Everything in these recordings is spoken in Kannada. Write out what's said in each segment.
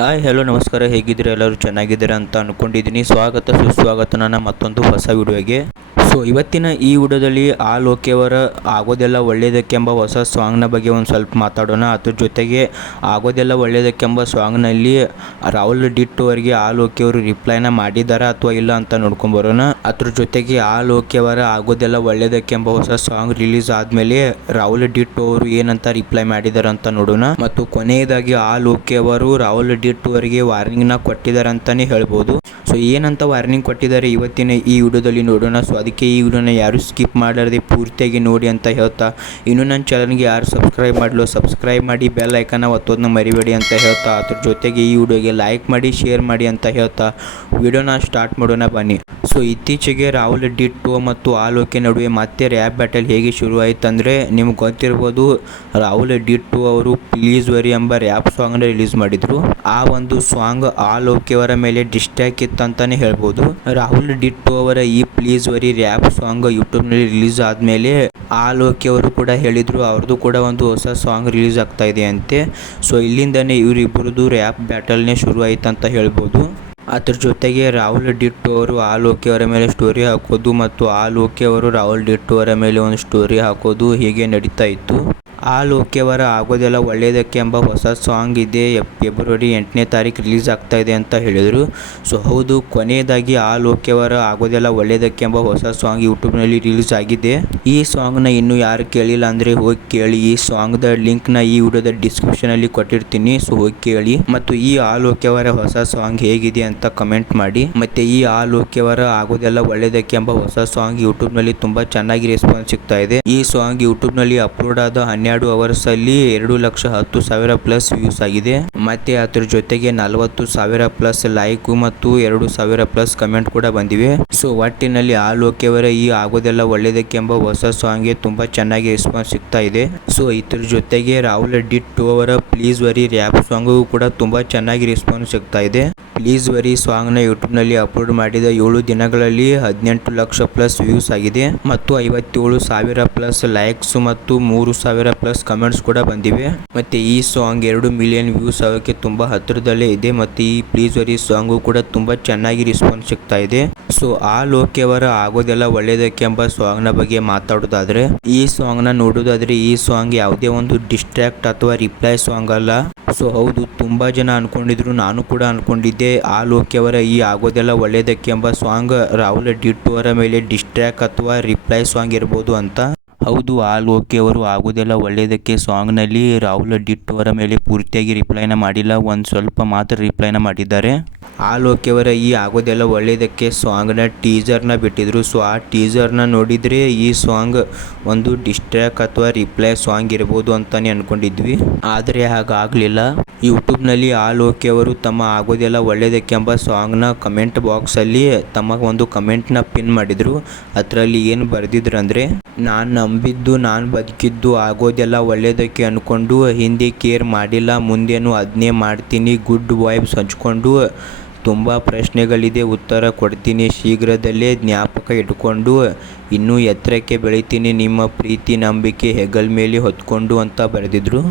ಹಾಯ್ ಹಲೋ ನಮಸ್ಕಾರ, ಹೇಗಿದ್ದೀರಾ? ಎಲ್ಲರೂ ಚೆನ್ನಾಗಿದ್ದೀರಾ ಅಂತ ಅಂದ್ಕೊಂಡಿದ್ದೀನಿ. ಸ್ವಾಗತ ಸುಸ್ವಾಗತ ನನ್ನ ಮತ್ತೊಂದು ಹೊಸ ವಿಡಿಯೋಗೆ. ಇವತ್ತಿನ ಈ ವಿಡಿಯೋದಲ್ಲಿ ಲೋಕಿಯವರ ಆಗೋದೆಲ್ಲ ಒಳ್ಳೆಯದಕ್ಕೆಂಬ ಹೊಸ ಸಾಂಗ್ನ ಬಗ್ಗೆ ಒಂದು ಸ್ವಲ್ಪ ಮಾತಾಡೋಣ. ಅದ್ರ ಜೊತೆಗೆ ಆಗೋದೆಲ್ಲ ಒಳ್ಳೆಯದಕ್ಕೆಂಬ ಸಾಂಗ್ನಲ್ಲಿ ರಾಹುಲ್ ಡಿಟ್ ಅವರಿಗೆ ಲೋಕಿಯವರು ರಿಪ್ಲೈನ ಮಾಡಿದ್ದಾರಾ ಅಥವಾ ಇಲ್ಲ ಅಂತ ನೋಡ್ಕೊಂಬರೋಣ. ಅದ್ರ ಜೊತೆಗೆ ಲೋಕಿಯವರ ಆಗೋದೆಲ್ಲ ಒಳ್ಳೆಯದಕ್ಕೆಂಬ ಹೊಸ ಸಾಂಗ್ ರಿಲೀಸ್ ಆದಮೇಲೆ ರಾಹುಲ್ ಡಿಟ್ ಅವರು ಏನಂತ ರಿಪ್ಲೈ ಮಾಡಿದ್ದಾರೆ ಅಂತ ನೋಡೋಣ. ಮತ್ತು ಕೊನೆಯದಾಗಿ ಲೋಕಿಯವರು ರಾಹುಲ್ ಡಿಟ್ ಅವರಿಗೆ ವಾರ್ನಿಂಗ್ನ ಕೊಟ್ಟಿದ್ದಾರೆ ಅಂತಲೇ ಹೇಳ್ಬೋದು. ಏನಂತ ವಾರ್ನಿಂಗ್ ಕೊಟ್ಟಿದ್ದಾರೆ ಇವತ್ತಿನ ಈ ವಿಡಿಯೋದಲ್ಲಿ ನೋಡೋಣ. ಅದಕ್ಕೆ ಈ ವಿಡಿಯೋನ ಯಾರು ಸ್ಕಿಪ್ ಮಾಡಲಾರದೆ ಪೂರ್ತಿಯಾಗಿ ನೋಡಿ ಅಂತ ಹೇಳ್ತಾ, ಇನ್ನು ನನ್ನ ಚಾನಲ್ಗೆ ಯಾರು ಸಬ್ಸ್ಕ್ರೈಬ್ ಮಾಡಲು ಸಬ್ಸ್ಕ್ರೈಬ್ ಮಾಡಿ, ಬೆಲ್ ಐಕನ್ನ ಒತ್ತೋದನ್ನ ಮರಿಬೇಡಿ ಅಂತ ಹೇಳ್ತಾ, ಅದ್ರ ಜೊತೆಗೆ ಈ ವಿಡಿಯೋಗೆ ಲೈಕ್ ಮಾಡಿ, ಶೇರ್ ಮಾಡಿ ಅಂತ ಹೇಳ್ತಾ ವಿಡಿಯೋನ ಸ್ಟಾರ್ಟ್ ಮಾಡೋಣ ಬನ್ನಿ. ಇತ್ತೀಚೆಗೆ ರಾಹುಲ್ ಡಿಟ್ ಮತ್ತು ಲೋಕಿ ನಡುವೆ ಮತ್ತೆ ರ್ಯಾಪ್ ಬ್ಯಾಟಲ್ ಹೇಗೆ ಶುರುವಾಯಿತು ಅಂದರೆ, ನಿಮ್ಗೆ ಗೊತ್ತಿರ್ಬೋದು, ರಾಹುಲ್ ಡಿಟ್ ಅವರು ಪ್ಲೀಸ್ ವರಿ ಎಂಬ ರ್ಯಾಪ್ ಸಾಂಗ್ನ ರಿಲೀಸ್ ಮಾಡಿದರು. ಆ ಒಂದು ಸಾಂಗ್ ಲೋಕಿಯವರ ಮೇಲೆ ಡಿಸ್ಟ್ರಾಕ್ ಇತ್ತು ಅಂತಲೇ ಹೇಳ್ಬೋದು. ರಾಹುಲ್ ಡಿಟ್ ಅವರ ಈ ಪ್ಲೀಸ್ ವರಿ ರ್ಯಾಪ್ ಸಾಂಗ್ ಯೂಟ್ಯೂಬ್ನಲ್ಲಿ ರಿಲೀಸ್ ಆದಮೇಲೆ ಲೋಕಿಯವರು ಕೂಡ ಹೇಳಿದರು ಅವ್ರದ್ದು ಕೂಡ ಒಂದು ಹೊಸ ಸಾಂಗ್ ರಿಲೀಸ್ ಆಗ್ತಾ ಇದೆ ಅಂತೆ. ಇಲ್ಲಿಂದನೇ ಇವರಿಬ್ಬರದು ರ್ಯಾಪ್ ಬ್ಯಾಟಲ್ನೇ ಶುರುವಾಯಿತು ಅಂತ ಹೇಳ್ಬೋದು. ಅದ್ರ ಜೊತೆಗೆ ರಾಹುಲ್ ಡಿಟ್ ಅವರು ಲೋಕಿಯವರ ಮೇಲೆ ಸ್ಟೋರಿ ಹಾಕೋದು ಮತ್ತು ಲೋಕಿಯವರು ರಾಹುಲ್ ಡಿಟ್ ಅವರ ಮೇಲೆ ಒಂದು ಸ್ಟೋರಿ ಹಾಕೋದು ಹೀಗೆ ನಡೀತಾ ಇತ್ತು. ಲೋಕಿಯವರ ಆಗೋದೆಲ್ಲ ಒಳ್ಳೆಯದಕ್ಕೆ ಎಂಬ ಹೊಸ ಸಾಂಗ್ ಇದೆ ಫೆಬ್ರವರಿ 8ನೇ ತಾರೀಕು ರಿಲೀಸ್ ಆಗ್ತಾ ಇದೆ ಅಂತ ಹೇಳಿದರು. ಹೌದು, ಕೊನೆಯದಾಗಿ ಲೋಕಿಯವರ ಆಗೋದೆಲ್ಲ ಒಳ್ಳೆಯದಕ್ಕೆ ಎಂಬ ಹೊಸ ಸಾಂಗ್ ಯೂಟ್ಯೂಬ್ನಲ್ಲಿ ರಿಲೀಸ್ ಆಗಿದೆ. ಈ ಸಾಂಗ್ನ ಇನ್ನೂ ಯಾರು ಕೇಳಿಲ್ಲ ಅಂದರೆ ಹೋಗಿ ಕೇಳಿ. ಈ ಸಾಂಗ್ದ ಲಿಂಕ್ನ ಈ ವಿಡಿಯೋದ ಡಿಸ್ಕ್ರಿಪ್ಷನಲ್ಲಿ ಕೊಟ್ಟಿರ್ತೀನಿ, ಹೋಗಿ ಕೇಳಿ. ಮತ್ತು ಈ ಲೋಕಿಯವರ ಹೊಸ ಸಾಂಗ್ ಹೇಗಿದೆ ಅಂತ ಕಮೆಂಟ್ ಮಾಡಿ. ಮತ್ತು ಈ ಲೋಕಿಯವರ ಆಗೋದೆಲ್ಲ ಒಳ್ಳೆಯದಕ್ಕೆ ಎಂಬ ಹೊಸ ಸಾಂಗ್ ಯೂಟ್ಯೂಬ್ನಲ್ಲಿ ತುಂಬ ಚೆನ್ನಾಗಿ ರೆಸ್ಪಾನ್ಸ್ ಸಿಗ್ತಾ ಇದೆ. ಈ ಸಾಂಗ್ ಯೂಟ್ಯೂಬ್ನಲ್ಲಿ ಅಪ್ಲೋಡ್ ಆದ 12 ಅವರ್ಸ್ ಅಲ್ಲಿ 2,10,000 ಪ್ಲಸ್ ವ್ಯೂಸ್ ಆಗಿದೆ. ಮತ್ತೆ ಅದ್ರ ಜೊತೆಗೆ 40,000 ಪ್ಲಸ್ ಲೈಕ್ ಮತ್ತು 2,000 ಪ್ಲಸ್ ಕಮೆಂಟ್ ಕೂಡ ಬಂದಿವೆ. ಒಟ್ಟಿನಲ್ಲಿ ಲೋಕಿಯವರ ಈ ಆಗೋದೆಲ್ಲ ಒಳ್ಳೆಯದಕ್ಕೆ ಎಂಬ ಹೊಸ ಸಾಂಗ್ಗೆ ತುಂಬಾ ಚೆನ್ನಾಗಿ ರೆಸ್ಪಾನ್ಸ್ ಸಿಗ್ತಾ ಇದೆ. ಇದ್ರ ಜೊತೆಗೆ ರಾಹುಲ್ ಡಿಟ್ ಅವರ ಪ್ಲೀಸ್ ವರಿ ರ್ಯಾಪ್ ಸಾಂಗ್ ಕೂಡ ತುಂಬಾ ಚೆನ್ನಾಗಿ ರೆಸ್ಪಾನ್ಸ್ ಸಿಗ್ತಾ ಇದೆ. ಪ್ಲೀಸ್ ವರಿ ಸಾಂಗ್ನ ಯೂಟ್ಯೂಬ್ನಲ್ಲಿ ಅಪ್ಲೋಡ್ ಮಾಡಿದ 7 ದಿನಗಳಲ್ಲಿ 18 ಲಕ್ಷ ಪ್ಲಸ್ ವ್ಯೂಸ್ ಆಗಿದೆ ಮತ್ತು 57,000 ಪ್ಲಸ್ ಲೈಕ್ಸ್ ಮತ್ತು 3,000 ಪ್ಲಸ್ ಕಮೆಂಟ್ಸ್ ಕೂಡ ಬಂದಿವೆ. ಮತ್ತೆ ಈ ಸಾಂಗ್ 2 ಮಿಲಿಯನ್ ವ್ಯೂಸ್ ಆಗೋಕ್ಕೆ ತುಂಬಾ ಹತ್ತಿರದಲ್ಲೇ ಇದೆ. ಮತ್ತು ಈ ಪ್ಲೀಸ್ ವರಿ ಸಾಂಗು ಕೂಡ ತುಂಬಾ ಚೆನ್ನಾಗಿ ರೆಸ್ಪಾನ್ಸ್ ಸಿಗ್ತಾ ಇದೆ. ಲೋಕಿಯವರ ಆಗೋದೆಲ್ಲ ಒಳ್ಳೆಯದಕ್ಕೆ ಎಂಬ ಸಾಂಗ್ನ ಬಗ್ಗೆ ಮಾತಾಡೋದಾದ್ರೆ, ಈ ಸಾಂಗ್ನ ನೋಡೋದಾದ್ರೆ ಈ ಸಾಂಗ್ ಯಾವುದೇ ಒಂದು ಡಿಸ್ಟ್ರಾಕ್ಟ್ ಅಥವಾ ರಿಪ್ಲೈ ಸಾಂಗ್ ಅಲ್ಲ. ಹೌದು, ತುಂಬಾ ಜನ ಅನ್ಕೊಂಡಿದ್ರು, ನಾನು ಕೂಡ ಅನ್ಕೊಂಡಿದ್ದೆ ಲೋಕಿಯವರ ಈ ಆಗೋದೆಲ್ಲ ಒಳ್ಳೆಯದಕ್ಕೆ ಎಂಬ ಸಾಂಗ್ ರಾಹುಲ್ ಡಿಟ್ ಅವರ ಮೇಲೆ ಡಿಸ್ಟ್ರಾಕ್ಟ್ ಅಥವಾ ರಿಪ್ಲೈ ಸಾಂಗ್ ಇರ್ಬೋದು ಅಂತ. ಹೌದು, ಲೋಕಿಯವರು ಆಗೋದೆಲ್ಲ ಒಳ್ಳೆಯದಕ್ಕೆ ಸಾಂಗ್ನಲ್ಲಿ ರಾಹುಲ್ ಡಿಟ್ ಅವರ ಮೇಲೆ ಪೂರ್ತಿಯಾಗಿ ರಿಪ್ಲೈನ ಮಾಡಿಲ್ಲ, ಒಂದು ಸ್ವಲ್ಪ ಮಾತ್ರ ರಿಪ್ಲೈನ ಮಾಡಿದ್ದಾರೆ. ಲೋಕಿಯವರ ಈ ಆಗೋದೆಲ್ಲ ಒಳ್ಳೆಯದಕ್ಕೆ ಸಾಂಗ್ನ ಟೀಸರ್ನ ಬಿಟ್ಟಿದ್ರು. ಆ ಟೀಸರ್ನ ನೋಡಿದರೆ ಈ ಸಾಂಗ್ ಒಂದು ಡಿಸ್ಟ್ರಾಕ್ಟ್ ಅಥವಾ ರಿಪ್ಲೈ ಸಾಂಗ್ ಇರ್ಬೋದು ಅಂತಾನೆ ಅನ್ಕೊಂಡಿದ್ವಿ, ಆದರೆ ಹಾಗಾಗಲಿಲ್ಲ. ಯೂಟ್ಯೂಬ್ನಲ್ಲಿ ಲೋಕಿಯವರು ತಮ್ಮ ಆಗೋದೆಲ್ಲ ಒಳ್ಳೆಯದಕ್ಕೆ ಎಂಬ ಸಾಂಗ್ನ ಕಮೆಂಟ್ ಬಾಕ್ಸಲ್ಲಿ ತಮ್ಮ ಒಂದು ಕಮೆಂಟ್ನ ಪಿನ್ ಮಾಡಿದರು. ಅದರಲ್ಲಿ ಏನು ಬರೆದಿದ್ರು ಅಂದರೆ, ನಾನು ನಂಬಿದ್ದು ನಾನು ಬದುಕಿದ್ದು ಆಗೋದೆಲ್ಲ ಒಳ್ಳೆಯದಕ್ಕೆ ಅಂದ್ಕೊಂಡು ಹಿಂದೆ ಕೇರ್ ಮಾಡಿಲ್ಲ, ಮುಂದೇನು ಅದನ್ನೇ ಮಾಡ್ತೀನಿ, ಗುಡ್ ವೈಬ್ಸ್ ಹಂಚ್ಕೊಂಡು ತುಂಬ ಪ್ರಶ್ನೆಗಳಿದೆ ಉತ್ತರ ಕೊಡ್ತೀನಿ, ಶೀಘ್ರದಲ್ಲೇ ಜ್ಞಾಪಕ ಇಟ್ಕೊಂಡು ಇನ್ನೂ ಎತ್ತರಕ್ಕೆ ಬೆಳಿತೀನಿ, ನಿಮ್ಮ ಪ್ರೀತಿ ನಂಬಿಕೆ ಹೆಗಲ ಮೇಲೆ ಹೊತ್ಕೊಂಡು ಅಂತ ಬರೆದಿದ್ರು.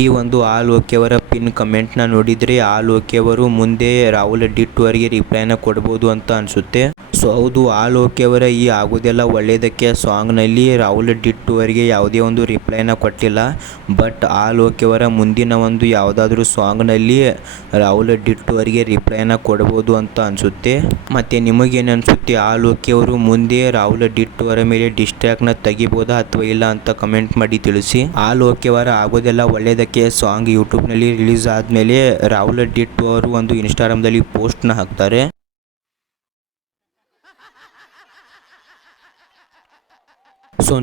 ಈ ಒಂದು ಲೋಕಿಯವರ ಪಿನ್ ಕಮೆಂಟ್ನ ನೋಡಿದರೆ ಲೋಕಿಯವರು ಮುಂದೆ ರಾಹುಲ್ ಡಿಟ್ ಅವರಿಗೆ ರಿಪ್ಲೈನ ಕೊಡ್ಬೋದು ಅಂತ ಅನಿಸುತ್ತೆ. ಹೌದು, ಲೋಕಿಯವರ ಈ ಆಗೋದೆಲ್ಲ ಒಳ್ಳೆಯದಕ್ಕೆ ಸಾಂಗ್ನಲ್ಲಿ ರಾಹುಲ್ ಡಿಟ್ ಅವರಿಗೆ ಯಾವುದೇ ಒಂದು ರಿಪ್ಲೈನ ಕೊಟ್ಟಿಲ್ಲ. ಬಟ್ ಲೋಕಿಯವರ ಮುಂದಿನ ಒಂದು ಯಾವುದಾದ್ರೂ ಸಾಂಗ್ನಲ್ಲಿ ರಾಹುಲ್ ಡಿಟ್ ಅವರಿಗೆ ರಿಪ್ಲೈನ ಕೊಡ್ಬೋದು ಅಂತ ಅನಿಸುತ್ತೆ. ಮತ್ತು ನಿಮಗೇನು ಅನಿಸುತ್ತೆ, ಲೋಕಿಯವರು ಮುಂದೆ ರಾಹುಲ್ ಡಿಟ್ ಅವರ ಮೇಲೆ ಡಿಸ್ಟ್ರಾಕ್ಟ್ನ ತೆಗಿಬೋದಾ ಅಥವಾ ಇಲ್ಲ ಅಂತ ಕಮೆಂಟ್ ಮಾಡಿ ತಿಳಿಸಿ. ಲೋಕಿಯವರ ಆಗೋದೆಲ್ಲ ಒಳ್ಳೆಯದಕ್ಕೆ ಸಾಂಗ್ ಯೂಟ್ಯೂಬ್ನಲ್ಲಿ ರಿಲೀಸ್ ಆದಮೇಲೆ ರಾಹುಲ್ ಡಿಟ್ ಅವರು ಒಂದು ಇನ್ಸ್ಟಾಗ್ರಾಮ್ದಲ್ಲಿ ಪೋಸ್ಟ್ನ ಹಾಕ್ತಾರೆ.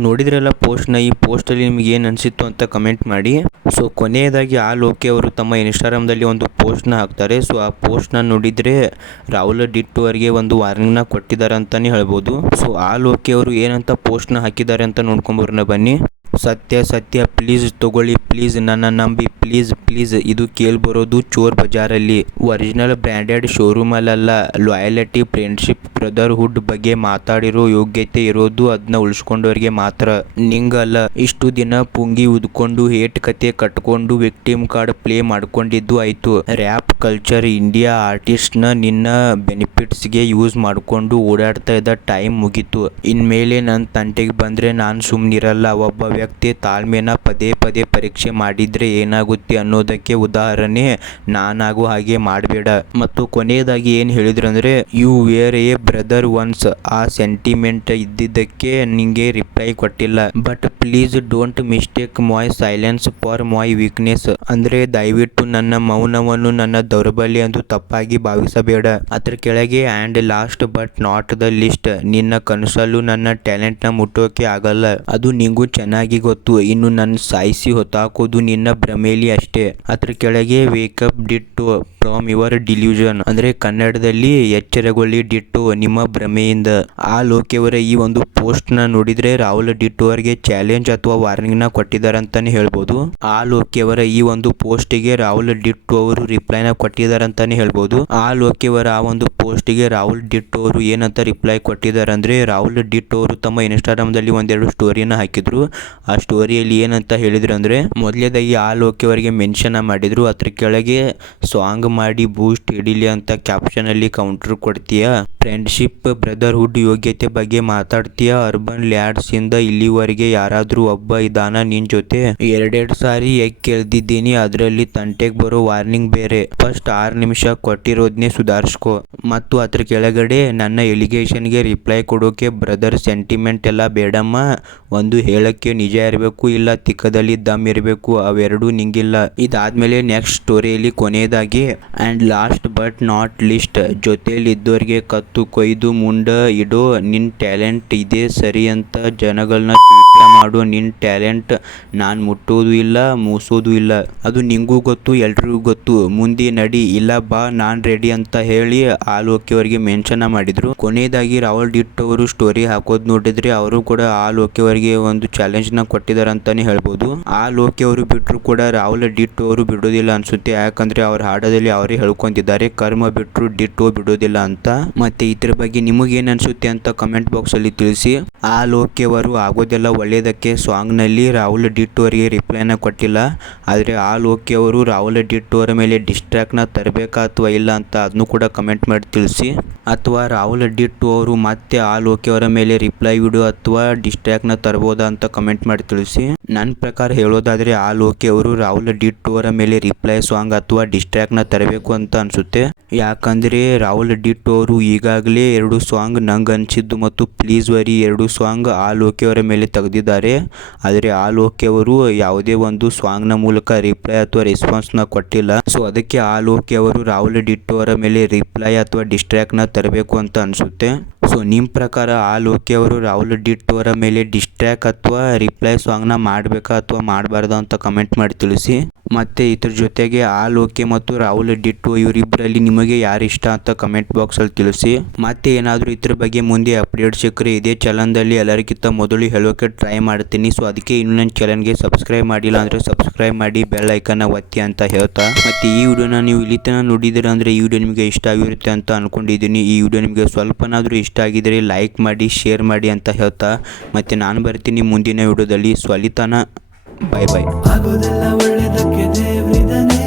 ನೋಡಿದ್ರಲ್ಲ ಪೋಸ್ಟ್ನ, ಈ ಪೋಸ್ಟಲ್ಲಿ ನಿಮ್ಗೆ ಏನು ಅನಿಸಿತ್ತು ಅಂತ ಕಮೆಂಟ್ ಮಾಡಿ. ಕೊನೆಯದಾಗಿ ಲೋಕಿಯವರು ತಮ್ಮ ಇನ್ಸ್ಟಾಗ್ರಾಮ್ದಲ್ಲಿ ಒಂದು ಪೋಸ್ಟ್ನ ಹಾಕ್ತಾರೆ. ಆ ಪೋಸ್ಟ್ನ ನೋಡಿದರೆ ರಾಹುಲ್ ಡಿಟ್ ಅವರಿಗೆ ಒಂದು ವಾರ್ನಿಂಗ್ನ ಕೊಟ್ಟಿದ್ದಾರೆ ಅಂತಲೇ ಹೇಳ್ಬೋದು. ಲೋಕಿಯವರು ಏನಂತ ಪೋಸ್ಟ್ನ ಹಾಕಿದ್ದಾರೆ ಅಂತ ನೋಡ್ಕೊಂಬರೋಣ ಬನ್ನಿ. ಸತ್ಯ ಪ್ಲೀಸ್ ತಗೊಳ್ಳಿ, ಪ್ಲೀಸ್ ನನ್ನ ನಂಬಿ, ಪ್ಲೀಸ್ ಇದು ಕೇಳ್ಬರೋದು ಚೋರ್ ಬಜಾರಲ್ಲಿ, ಒರಿಜಿನಲ್ ಬ್ರ್ಯಾಂಡೆಡ್ ಶೋರೂಮಲ್ಲ, ಲಾಯಲ್ಟಿ ಫ್ರೆಂಡ್ಶಿಪ್ ಬ್ರದರ್ಹುಡ್ ಬಗ್ಗೆ ಮಾತಾಡಿರೋ ಯೋಗ್ಯತೆ ಇರೋದು ಅದನ್ನ ಉಳಿಸ್ಕೊಂಡವ್ರಿಗೆ ಮಾತ್ರ. ನಿಂಗಲ್ಲ. ಇಷ್ಟು ದಿನ ಪುಂಗಿ ಉದ್ಕೊಂಡು ಹೇಟ್ ಕತೆ ಕಟ್ಕೊಂಡು ವಿಕ್ಟಿಮ್ ಕಾರ್ಡ್ ಪ್ಲೇ ಮಾಡ್ಕೊಂಡಿದ್ದು ಆಯ್ತು. ರ್ಯಾಪ್ ಕಲ್ಚರ್ ಇಂಡಿಯಾ ಆರ್ಟಿಸ್ಟ್ನ ನಿನ್ನ ಬೆನಿಫಿಟ್ಸ್ಗೆ ಯೂಸ್ ಮಾಡ್ಕೊಂಡು ಓಡಾಡ್ತಾ ಇದ್ದ ಟೈಮ್ ಮುಗೀತು. ಇನ್ಮೇಲೆ ನನ್ನ ತಂಟೆಗೆ ಬಂದ್ರೆ ನಾನು ಸುಮ್ಮನಿರಲ್ಲ. ಒಬ್ಬ ವ್ಯಕ್ತಿ ತಾಳ್ಮೆನ ಪದೇ ಪದೇ ಪರೀಕ್ಷೆ ಮಾಡಿದ್ರೆ ಏನಾಗುತ್ತೆ ಅನ್ನೋದಕ್ಕೆ ಉದಾಹರಣೆ ನಾನಾಗೋ ಹಾಗೆ ಮಾಡಬೇಡ. ಮತ್ತು ಕೊನೆಯದಾಗಿ ಏನು ಹೇಳಿದ್ರಂದ್ರೆ, you were a brother once. ಆ ಸೆಂಟಿಮೆಂಟ್ ಇದ್ದಿದ್ದಕ್ಕೆ ನಿಂಗೆ ರಿಪ್ಲೈ ಕೊಟ್ಟಿಲ್ಲ. But please don't mistake my silence for my weakness. ಅಂದ್ರೆ ದಯವಿಟ್ಟು ನನ್ನ ಮೌನವನ್ನು ನನ್ನ ದೌರ್ಬಲ್ಯ ಎಂದು ತಪ್ಪಾಗಿ ಭಾವಿಸಬೇಡ. ಅದ್ರ ಕೆಳಗೆ and last but not the list, ನಿನ್ನ ಕನಸಲ್ಲೂ ನನ್ನ ಟ್ಯಾಲೆಂಟ್ನ ಮುಟ್ಟೋಕೆ ಆಗಲ್ಲ. ಅದು ನಿಂಗೂ ಚೆನ್ನಾಗಿ ಗೊತ್ತು. ಇನ್ನು ನನ್ನ ಸಾಯಿಸಿ ಹೊತ್ತಾಕೋದು ನಿನ್ನ ಭ್ರಮೇಲಿ ಅಷ್ಟೇ. ಅದ್ರ ಕೆಳಗೆ ವೇಕಪ್ ಡಿಟ್ಟೋ ಫ್ರಮ್ ಯುವರ್ ಡಿಲ್ಯೂಷನ್. ಅಂದ್ರೆ ಕನ್ನಡದಲ್ಲಿ ಎಚ್ಚರಗೊಳ್ಳಿ ಡಿಟ್ಟೋ ನಿಮ್ಮ ಭ್ರಮೆಯಿಂದ. ಆ ಲೋಕಿಯವರ ಈ ಒಂದು ಪೋಸ್ಟ್ ನ ನೋಡಿದ್ರೆ ರಾಹುಲ್ ಡಿಟ್ಟೋ ಅವರಿಗೆ ಚಾಲೆಂಜ್ ಅಥವಾ ವಾರ್ನಿಂಗ್ ನ ಕೊಟ್ಟಿದ್ದಾರೆ ಅಂತಾನೆ ಹೇಳ್ಬೋದು. ಆ ಲೋಕಿಯವರ ಈ ಒಂದು ಪೋಸ್ಟ್ ಗೆ ರಾಹುಲ್ ಡಿಟ್ಟೋ ಅವರು ರಿಪ್ಲೈನ ಕೊಟ್ಟಿದ್ದಾರೆ ಅಂತಾನೆ ಹೇಳ್ಬೋದು. ಆ ಲೋಕಿಯವರ ಆ ಒಂದು ಪೋಸ್ಟ್ ಗೆ ರಾಹುಲ್ ಡಿಟ್ಟೋ ಅವರು ಏನಂತ ರಿಪ್ಲೈ ಕೊಟ್ಟಿದ್ದಾರೆ ಅಂದ್ರೆ, ರಾಹುಲ್ ಡಿಟ್ಟೋ ಅವರು ತಮ್ಮ ಇನ್ಸ್ಟಾಗ್ರಾಮ್ ದಲ್ಲಿ ಒಂದೆರಡು ಸ್ಟೋರಿಯನ್ನ ಹಾಕಿದ್ರು. ಆ ಸ್ಟೋರಿಯಲ್ಲಿ ಏನಂತ ಹೇಳಿದ್ರು ಅಂದ್ರೆ, ಮೊದಲೇದಾಗಿ ಆ ಲೋಕಿಯವರಿಗೆ ಮೆನ್ಷನ್ ಮಾಡಿದ್ರು. ಅದ್ರ ಕೆಳಗೆ ಸಾಂಗ್ ಮಾಡಿ ಬೂಸ್ಟ್ ಹಿಡಿಲಿ ಅಂತ ಕ್ಯಾಪ್ಷನ್ ಅಲ್ಲಿ ಕೌಂಟರ್ ಕೊಡ್ತೀಯಾ. ಫ್ರೆಂಡ್ಶಿಪ್ ಬ್ರದರ್ಹುಡ್ ಯೋಗ್ಯತೆ ಬಗ್ಗೆ ಮಾತಾಡ್ತೀಯಾ. ಅರ್ಬನ್ ಲ್ಯಾಡ್ಸ್ ಇಂದ ಇಲ್ಲಿವರೆಗೆ ಯಾರಾದ್ರೂ ಒಬ್ಬ ಇದಾನ ನಿನ್ ಜೊತೆ? ಎರಡೆರಡು ಸಾರಿ ಎಗ್ ಕೇಳ್ದಿದ್ದೀನಿ, ಅದರಲ್ಲಿ ತಂಟೆಗೆ ಬರೋ ವಾರ್ನಿಂಗ್ ಬೇರೆ. ಫಸ್ಟ್ 6 ನಿಮಿಷ ಕೊಟ್ಟಿರೋದ್ನೇ ಸುಧಾರಿಸ್ಕೊ. ಮತ್ತು ಅದ್ರ ಕೆಳಗಡೆ ನನ್ನ ಎಲಿಗೇಷನ್ಗೆ ರಿಪ್ಲೈ ಕೊಡೋಕೆ ಬ್ರದರ್ ಸೆಂಟಿಮೆಂಟ್ ಎಲ್ಲ ಬೇಡಮ್ಮ. ಒಂದು ಹೇಳಕ್ಕೆ ನಿಜ ಇರಬೇಕು, ಇಲ್ಲ ತಿಕ್ಕದಲ್ಲಿ ದಮ್ ಇರಬೇಕು. ಅವೆರಡೂ ನಿಂಗಿಲ್ಲ. ಇದಾದ್ಮೇಲೆ ನೆಕ್ಸ್ಟ್ ಸ್ಟೋರಿಯಲ್ಲಿ ಕೊನೆಯದಾಗಿ and last but not least, ಜೊತೆಲಿದ್ದವ್ರಿಗೆ ಕತ್ತು ಕೊಯ್ದು ಮುಂಡ ಇಡೋ ನಿನ್ ಟ್ಯಾಲೆಂಟ್ ಇದೆ ಸರಿ ಅಂತ ಜನಗಳನ್ನ ಚೂತ್ಯ ಮಾಡೋ ನಿನ್ ಟ್ಯಾಲೆಂಟ್ ನಾನು ಮುಟ್ಟೋದು ಇಲ್ಲ, ಮೂಸೋದು ಇಲ್ಲ. ಅದು ನಿಂಗೂ ಗೊತ್ತು, ಎಲ್ರಿಗೂ ಗೊತ್ತು. ಮುಂದೆ ನಡಿ, ಇಲ್ಲ ಬಾ, ನಾನ್ ರೆಡಿ ಅಂತ ಹೇಳಿ ಆ ಲೋಕಿಯವರಿಗೆ ಮೆನ್ಷನ್ ಮಾಡಿದ್ರು. ಕೊನೆಯದಾಗಿ ರಾಹುಲ್ ಡಿಟ್ಟೋ ಅವರು ಸ್ಟೋರಿ ಹಾಕೋದು ನೋಡಿದ್ರೆ ಅವರು ಕೂಡ ಆ ಲೋಕಿಯವರಿಗೆ ಒಂದು ಚಾಲೆಂಜ್ ನ ಕೊಟ್ಟಿದ್ದಾರೆ ಅಂತಾನೆ ಹೇಳ್ಬೋದು. ಆ ಲೋಕಿಯವರು ಬಿಟ್ಟರು ಕೂಡ ರಾಹುಲ್ ಡಿಟ್ಟೋ ಅವರು ಬಿಡೋದಿಲ್ಲ ಅನ್ಸುತ್ತೆ. ಯಾಕಂದ್ರೆ ಅವ್ರ ಹಾಡೋದಲ್ಲಿ ಅವರೇ ಹೇಳ್ಕೊಂತಿದ್ದಾರೆ, ಕರ್ಮ ಬಿಟ್ಟರು ಡಿಟ್ಟೋ ಬಿಡೋದಿಲ್ಲ ಅಂತ. ಮತ್ತೆ ಇದ್ರ ಬಗ್ಗೆ ನಿಮಗೇನು ಅನ್ಸುತ್ತೆ ಅಂತ ಕಮೆಂಟ್ ಬಾಕ್ಸ್ ಅಲ್ಲಿ ತಿಳಿಸಿ. ಆ ಲೋಕಿಯವರು ಆಗೋದೆಲ್ಲ ಒಳ್ಳೇದಕ್ಕೆ ಸಾಂಗ್ ನಲ್ಲಿ ರಾಹುಲ್ ಡಿಟ್ಟೋ ಅವರಿಗೆ ರಿಪ್ಲೈನ ಕೊಟ್ಟಿಲ್ಲ. ಆದ್ರೆ ಆ ಲೋಕಿಯವರು ರಾಹುಲ್ ಡಿಟ್ಟೋ ಅವರ ಮೇಲೆ ಡಿಸ್ಟ್ರಾಕ್ಟ್ ನ ತರಬೇಕಾ ಅಥವಾ ಇಲ್ಲ ಅಂತ ಅದನ್ನು ಕೂಡ ಕಮೆಂಟ್ ಮಾಡಿ ತಿಳಿಸಿ. ಅಥವಾ ರಾಹುಲ್ ಡಿಟ್ಟೋ ಅವರು ಮತ್ತೆ ಆ ಲೋಕಿಯವರ ಮೇಲೆ ರಿಪ್ಲೈ ವಿಡಿಯೋ ಅಥವಾ ಡಿಸ್ಟ್ರಾಕ್ಟ್ ನ ತರಬಹುದಾ ಅಂತ ಕಮೆಂಟ್ ಮಾಡಿ ತಿಳಿಸಿ. ನನ್ನ ಪ್ರಕಾರ ಹೇಳೋದಾದ್ರೆ ಆ ಲೋಕಿಯವರು ರಾಹುಲ್ ಡಿಟ್ಟೋ ಅವರ ಮೇಲೆ ರಿಪ್ಲೈ ಸಾಂಗ್ ಅಥವಾ ಡಿಸ್ಟ್ರಾಕ್ಟ್ ನ ತರಬೇಕು ಅಂತ ಅನ್ಸುತ್ತೆ. ಯಾಕಂದ್ರೆ ರಾಹುಲ್ ಡಿಟ್ಟೋ ಅವರು ಈಗಾಗಲೇ 2 ಸಾಂಗ್ ನಂಗೆ ಅನಿಸಿದ್ದು ಮತ್ತು ಪ್ಲೀಸ್ ವರಿ 2 ಸಾಂಗ್ ಆ ಲೋಕಿಯವರ ಮೇಲೆ ತೆಗೆದಿದ್ದಾರೆ. ಆದರೆ ಆ ಲೋಕಿಯವರು ಯಾವುದೇ ಒಂದು ಸಾಂಗ್ ನ ಮೂಲಕ ರಿಪ್ಲೈ ಅಥವಾ ರೆಸ್ಪಾನ್ಸ್ ನ ಕೊಟ್ಟಿಲ್ಲ. ಸೊ ಅದಕ್ಕೆ ಆ ಲೋಕಿಯವರು ರಾಹುಲ್ ಡಿಟ್ಟೋ ಅವರ ಮೇಲೆ ರಿಪ್ಲೈ ಅಥವಾ ಡಿಸ್ಟ್ರಾಕ್ಟ್ ನ ತರಬೇಕು ಅಂತ ಅನ್ಸುತ್ತೆ. ಸೊ ನಿಮ್ಮ ಪ್ರಕಾರ ಆ ಲೋಕಿಯವರು ರಾಹುಲ್ ಡಿಟ್ಟೋ ಅವರ ಮೇಲೆ ಡಿಸ್ಟ್ರಾಕ್ಟ್ ಅಥವಾ ರಿಪ್ಲೈ ಸಾಂಗ್ ನ ಮಾಡಬೇಕಾ ಅಥವಾ ಮಾಡಬಾರ್ದು ಅಂತ ಕಮೆಂಟ್ ಮಾಡಿ ತಿಳಿಸಿ. ಮತ್ತೆ ಇದ್ರ ಜೊತೆಗೆ ಆ ಲೋಕಿ ಮತ್ತು ರಾಹುಲ್ ಡಿಟ್ಟೋ ಇವರಿಬ್ಬರಲ್ಲಿ ನಿಮಗೆ ಯಾರು ಇಷ್ಟ ಅಂತ ಕಮೆಂಟ್ ಬಾಕ್ಸ್ ಅಲ್ಲಿ ತಿಳಿಸಿ. ಮತ್ತೆ ಏನಾದರೂ ಇದ್ರ ಬಗ್ಗೆ ಮುಂದೆ ಅಪ್ಡೇಟ್ ಸಿಕ್ಕರೆ ಇದೇ ಚಾನಲ್ನಲ್ಲಿ ಎಲ್ಲರಿಗಿಂತ ಮೊದಲು ಹೇಳೋಕೆ ಟ್ರೈ ಮಾಡ್ತೀನಿ. ಸೊ ಅದಕ್ಕೆ ಇನ್ನು ನನ್ನ ಚಾನಲ್ಗೆ ಸಬ್ಸ್ಕ್ರೈಬ್ ಮಾಡಿಲ್ಲ ಅಂದ್ರೆ ಸಬ್ಸ್ಕ್ರೈಬ್ ಮಾಡಿ, ಬೆಲ್ ಐಕನ್ನ ಒತ್ತಿ ಅಂತ ಹೇಳ್ತಾ, ಮತ್ತೆ ಈ ವಿಡಿಯೋನ ನೀವು ಇಲ್ಲಿ ತನಕ ನೋಡಿದಿರ ಅಂದ್ರೆ ಈ ವಿಡಿಯೋ ನಿಮಗೆ ಇಷ್ಟ ಆಗಿರುತ್ತೆ ಅಂತ ಅನ್ಕೊಂಡಿದ್ದೀನಿ. ಈ ವಿಡಿಯೋ ನಿಮಗೆ ಸ್ವಲ್ಪನಾದರೂ ಇಷ್ಟ ಆಗಿದ್ರೆ ಲೈಕ್ ಮಾಡಿ, ಶೇರ್ ಮಾಡಿ ಅಂತ ಹೇಳ್ತಾ, ಮತ್ತೆ ನಾನು ಬರ್ತೀನಿ ಮುಂದಿನ ವಿಡಿಯೋದಲ್ಲಿ. ಸೊ ಅಲ್ಲಿ ತನಕ ಬೈ ಬೈ. ಆಗೋದೆಲ್ಲ ಒಳ್ಳೆದಕ್ಕೆ ದೇವ್ರಿದಾನೆ,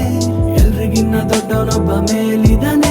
ಎಲ್ರಿಗಿನ್ನ ದೊಡ್ಡವನೊಬ್ಬ ಮೇಲಿದಾನೆ.